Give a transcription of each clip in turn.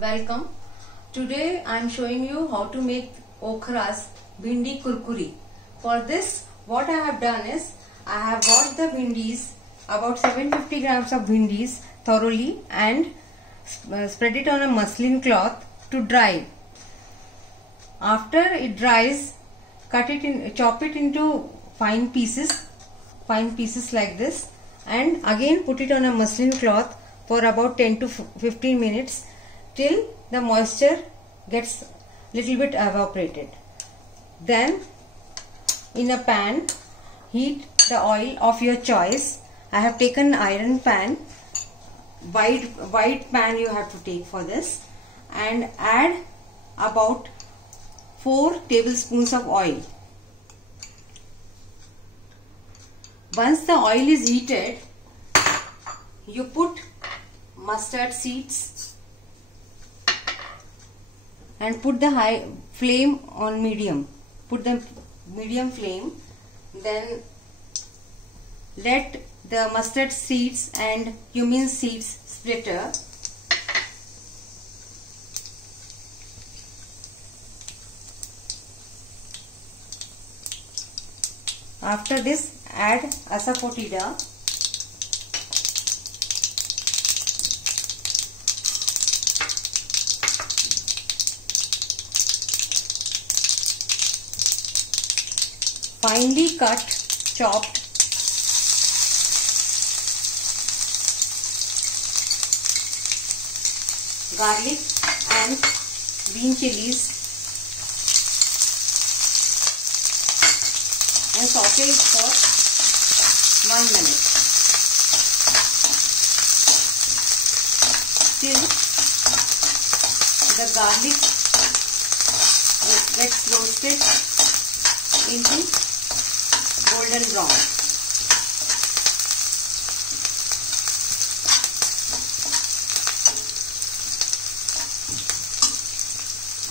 Welcome. Today I am showing you how to make okra's bhindi kurkuri. For this, what I have done is I have bought the bhindis, about 750 grams of bhindis thoroughly, and spread it on a muslin cloth to dry. After it dries, chop it into fine pieces like this, and again put it on a muslin cloth for about 10 to 15 minutes till the moisture gets little bit evaporated. Then in a pan, heat the oil of your choice. I have taken iron pan, wide pan you have to take for this, and add about 4 tablespoons of oil. Once the oil is heated, you put mustard seeds and put the high flame on medium. Put the medium flame, then let the mustard seeds and cumin seeds splitter. After this, add asafoetida, finely chopped garlic and green chilies, and saute it for 1 minute till the garlic gets roasted into golden brown.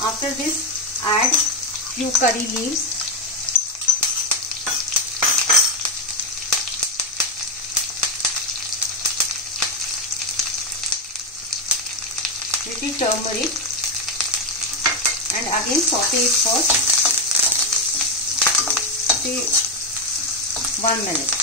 After this, add few curry leaves, little turmeric, and again saute it for say 1 minute.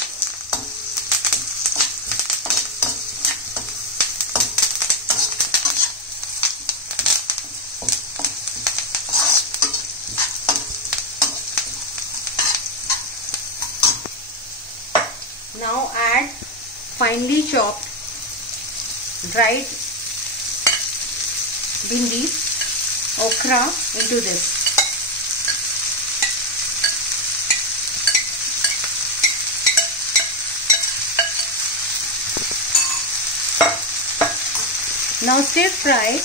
Now add finely chopped dried bhindi, okra into this. Now stir fry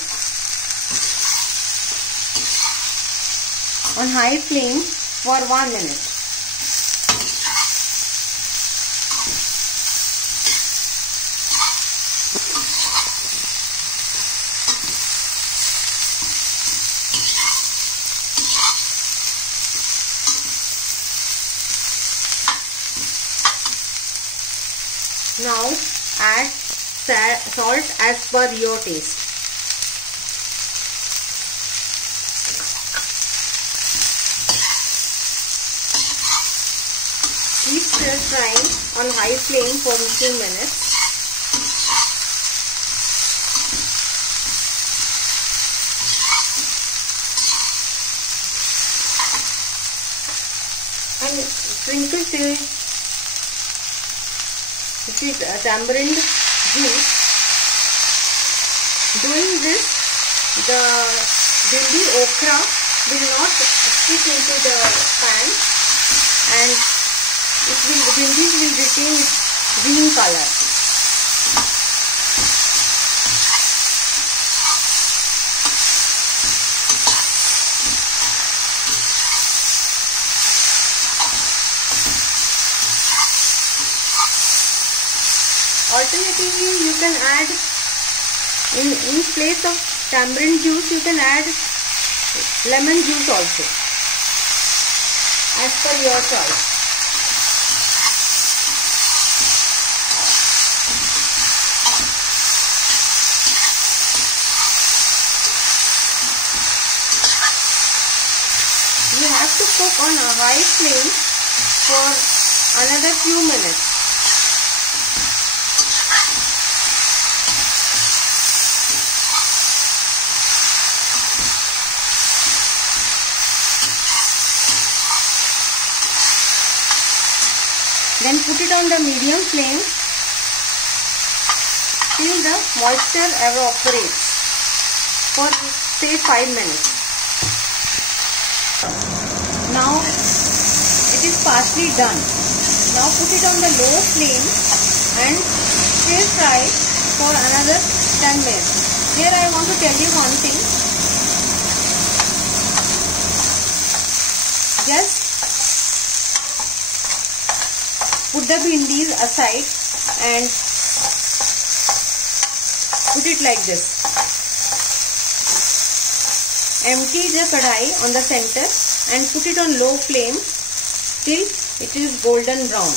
on high flame for 1 minute. Now add salt as per your taste. Keep stir frying on high flame for 2 minutes. And sprinkle tamarind juice. Doing this, the bhindi okra will not stick into the pan, and the bhindis will retain its green color. Alternatively, you can add in place of tamarind juice, you can add lemon juice also, as per your choice. have to cook on a high flame for another few minutes. Then put it on the medium flame till the moisture evaporates for say 5 minutes. Now it is partially done. Now put it on the low flame and stir fry for another 10 minutes. Here I want to tell you one thing. Just put the bhindis aside and put it like this. Empty the kadhai on the center and put it on low flame till it is golden brown.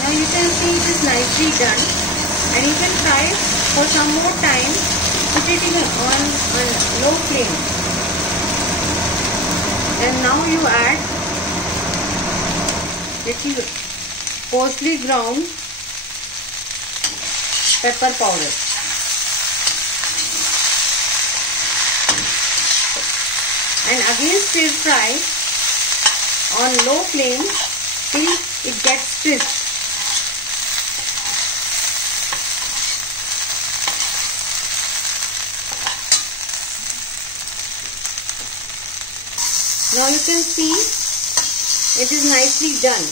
Now you can see it is nicely done, and you can fry it for some more time. Put it on low flame. And now you add little coarsely ground pepper powder. And again stir fry on low flame till it gets crisp. Now you can see it is nicely done,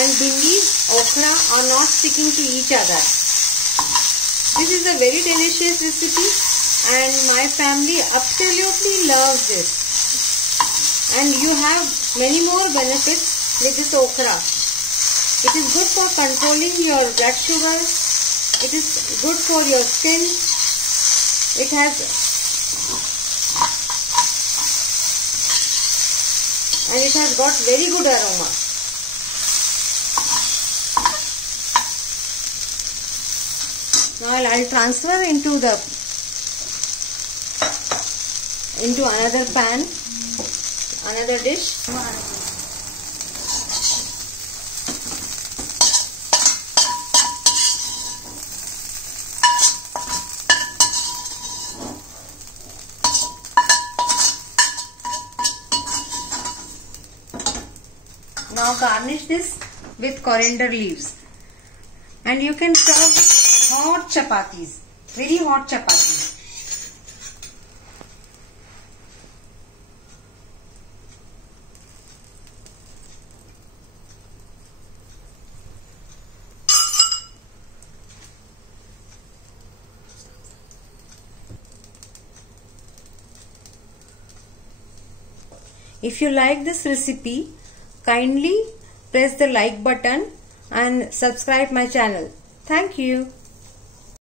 and bhindis, okra are not sticking to each other. This is a very delicious recipe and my family absolutely loves this. And you have many more benefits with this okra. It is good for controlling your blood sugar. It is good for your skin. It has got very good aroma. Now I'll transfer into another pan, another dish. Now garnish this with coriander leaves, and you can serve with hot chapatis, very hot chapatis. If you like this recipe, kindly press the like button and subscribe my channel. Thank you.